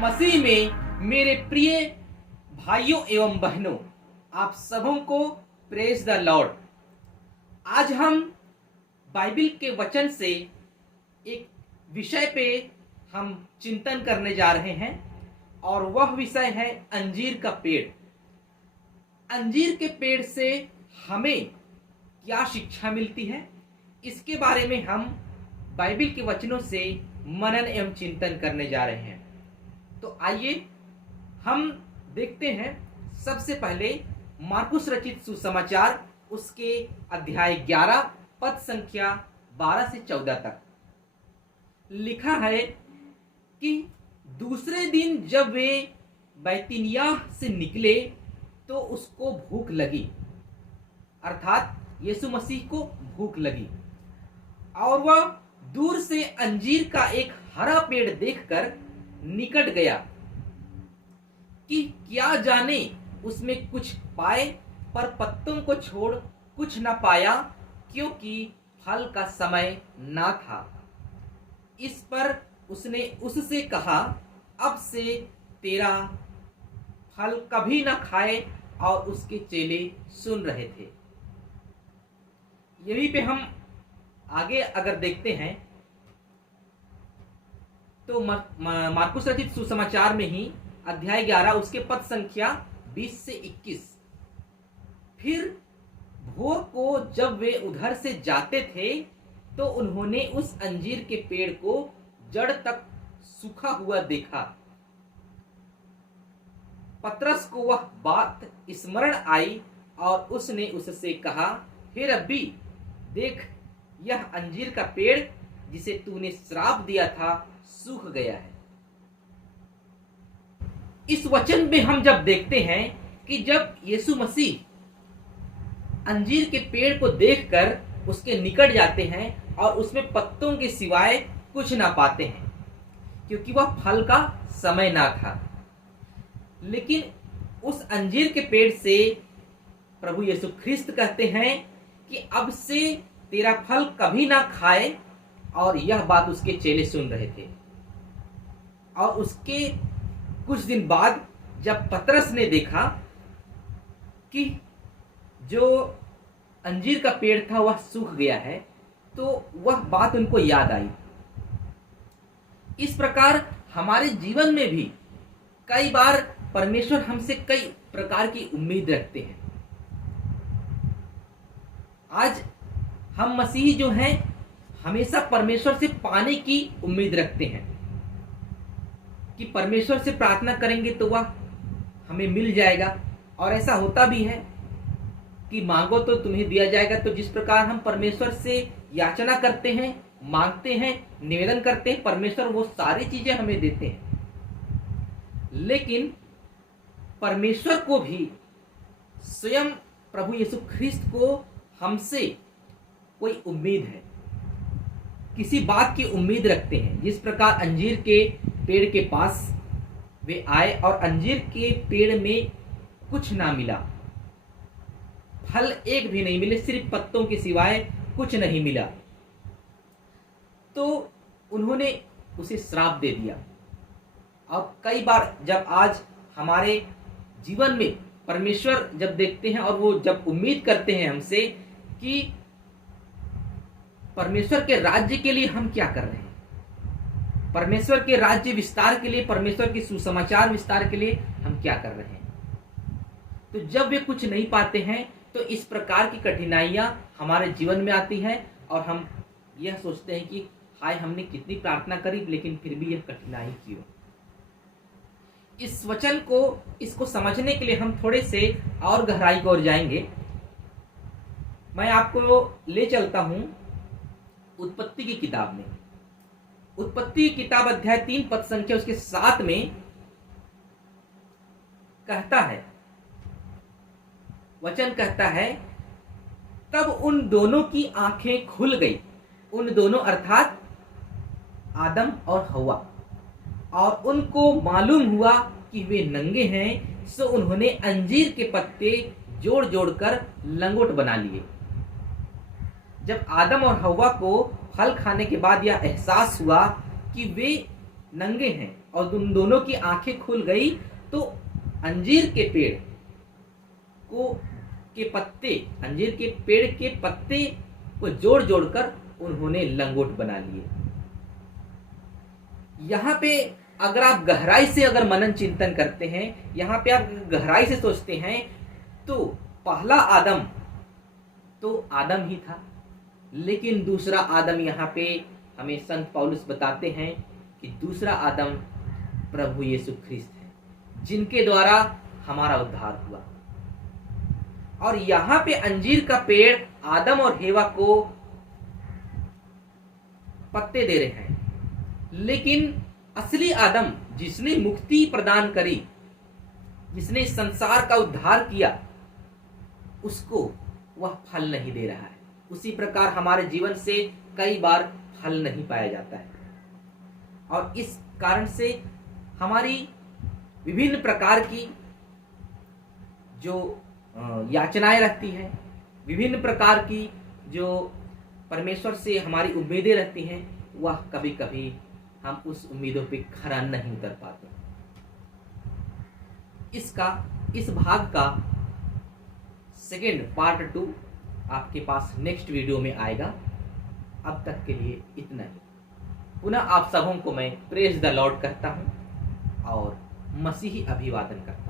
मसीह में मेरे प्रिय भाइयों एवं बहनों, आप सबों को प्रेज द लॉर्ड। आज हम बाइबल के वचन से एक विषय पे हम चिंतन करने जा रहे हैं और वह विषय है अंजीर का पेड़। अंजीर के पेड़ से हमें क्या शिक्षा मिलती है, इसके बारे में हम बाइबल के वचनों से मनन एवं चिंतन करने जा रहे हैं। तो आइए हम देखते हैं। सबसे पहले मार्कुस रचित सुसमाचार उसके अध्याय 11 पद संख्या 12 से 14 तक लिखा है कि दूसरे दिन जब वे बैतनिय्याह से निकले तो उसको भूख लगी, अर्थात यीशु मसीह को भूख लगी, और वह दूर से अंजीर का एक हरा पेड़ देखकर निकट गया कि क्या जाने उसमें कुछ पाए, पर पत्तों को छोड़ कुछ न पाया, क्योंकि फल का समय ना था। इस पर उसने उससे कहा, अब से तेरा फल कभी न खाए। और उसके चेले सुन रहे थे। यहीं पे हम आगे अगर देखते हैं तो मार्कुस रचित सुसमाचार में ही अध्याय 11 उसके पद संख्या 20 से 21, फिर भोर को जब वे उधर से जाते थे तो उन्होंने उस अंजीर के पेड़ को जड़ तक सूखा हुआ देखा। पतरस को वह बात स्मरण आई और उसने उससे कहा, हे रब्बी, देख, यह अंजीर का पेड़ जिसे तूने श्राप दिया था सूख गया है। इस वचन में हम जब देखते हैं कि जब यीशु मसीह अंजीर के पेड़ को देखकर उसके निकट जाते हैं और उसमें पत्तों के सिवाय कुछ ना पाते हैं, क्योंकि वह फल का समय ना था। लेकिन उस अंजीर के पेड़ से प्रभु यीशु ख्रिस्त कहते हैं कि अब से तेरा फल कभी ना खाए। और यह बात उसके चेले सुन रहे थे। और उसके कुछ दिन बाद जब पतरस ने देखा कि जो अंजीर का पेड़ था वह सूख गया है, तो वह बात उनको याद आई। इस प्रकार हमारे जीवन में भी कई बार परमेश्वर हमसे कई प्रकार की उम्मीद रखते हैं। आज हम मसीही जो हैं हमेशा परमेश्वर से पाने की उम्मीद रखते हैं कि परमेश्वर से प्रार्थना करेंगे तो वह हमें मिल जाएगा। और ऐसा होता भी है कि मांगो तो तुम्हें दिया जाएगा। तो जिस प्रकार हम परमेश्वर से याचना करते हैं, मांगते हैं, निवेदन करते हैं, परमेश्वर वो सारी चीजें हमें देते हैं। लेकिन परमेश्वर को भी स्वयं प्रभु यीशु ख्रिस्त को हमसे कोई उम्मीद है, किसी बात की उम्मीद रखते हैं। जिस प्रकार अंजीर के पेड़ के पास वे आए और अंजीर के पेड़ में कुछ ना मिला, फल एक भी नहीं मिले, सिर्फ पत्तों के सिवाय कुछ नहीं मिला, तो उन्होंने उसे श्राप दे दिया। अब कई बार जब आज हमारे जीवन में परमेश्वर जब देखते हैं और वो जब उम्मीद करते हैं हमसे कि परमेश्वर के राज्य के लिए हम क्या कर रहे हैं, परमेश्वर के राज्य विस्तार के लिए, परमेश्वर के सुसमाचार विस्तार के लिए हम क्या कर रहे हैं, तो जब वे कुछ नहीं पाते हैं तो इस प्रकार की कठिनाइयां हमारे जीवन में आती हैं और हम यह सोचते हैं कि हाय, हमने कितनी प्रार्थना करी लेकिन फिर भी यह कठिनाई क्यों। इस वचन को, इसको समझने के लिए हम थोड़े से और गहराई की ओर जाएंगे। मैं आपको ले चलता हूं उत्पत्ति की किताब में। उत्पत्ति की किताब अध्याय 3 पद संख्या उसके 7 में कहता है, वचन कहता है, तब उन दोनों की आंखें खुल गई। उन दोनों अर्थात आदम और हव्वा, और उनको मालूम हुआ कि वे नंगे हैं, सो उन्होंने अंजीर के पत्ते जोड़ जोड़कर लंगोट बना लिए। जब आदम और हव्वा को फल खाने के बाद यह एहसास हुआ कि वे नंगे हैं और उन दोनों की आंखें खुल गई, तो अंजीर के पेड़ को के पत्ते अंजीर के पेड़ के पत्ते को जोड़ जोड़कर उन्होंने लंगोट बना लिए। यहाँ पे अगर आप गहराई से अगर मनन चिंतन करते हैं, यहाँ पे आप गहराई से सोचते हैं, तो पहला आदम तो आदम ही था, लेकिन दूसरा आदम यहाँ पे हमें संत पौलुस बताते हैं कि दूसरा आदम प्रभु यीशु ख्रिस्त है, जिनके द्वारा हमारा उद्धार हुआ। और यहाँ पे अंजीर का पेड़ आदम और हेवा को पत्ते दे रहे हैं, लेकिन असली आदम जिसने मुक्ति प्रदान करी, जिसने संसार का उद्धार किया, उसको वह फल नहीं दे रहा है। उसी प्रकार हमारे जीवन से कई बार फल नहीं पाया जाता है, और इस कारण से हमारी विभिन्न प्रकार की जो याचनाएं रहती हैं, विभिन्न प्रकार की जो परमेश्वर से हमारी उम्मीदें रहती हैं, वह कभी कभी हम उस उम्मीदों पे खरा नहीं उतर पाते। इस भाग का सेकेंड पार्ट 2 आपके पास नेक्स्ट वीडियो में आएगा। अब तक के लिए इतना ही। पुनः आप सबों को मैं प्रेज द लॉर्ड कहता हूँ और मसीही अभिवादन करता हूँ।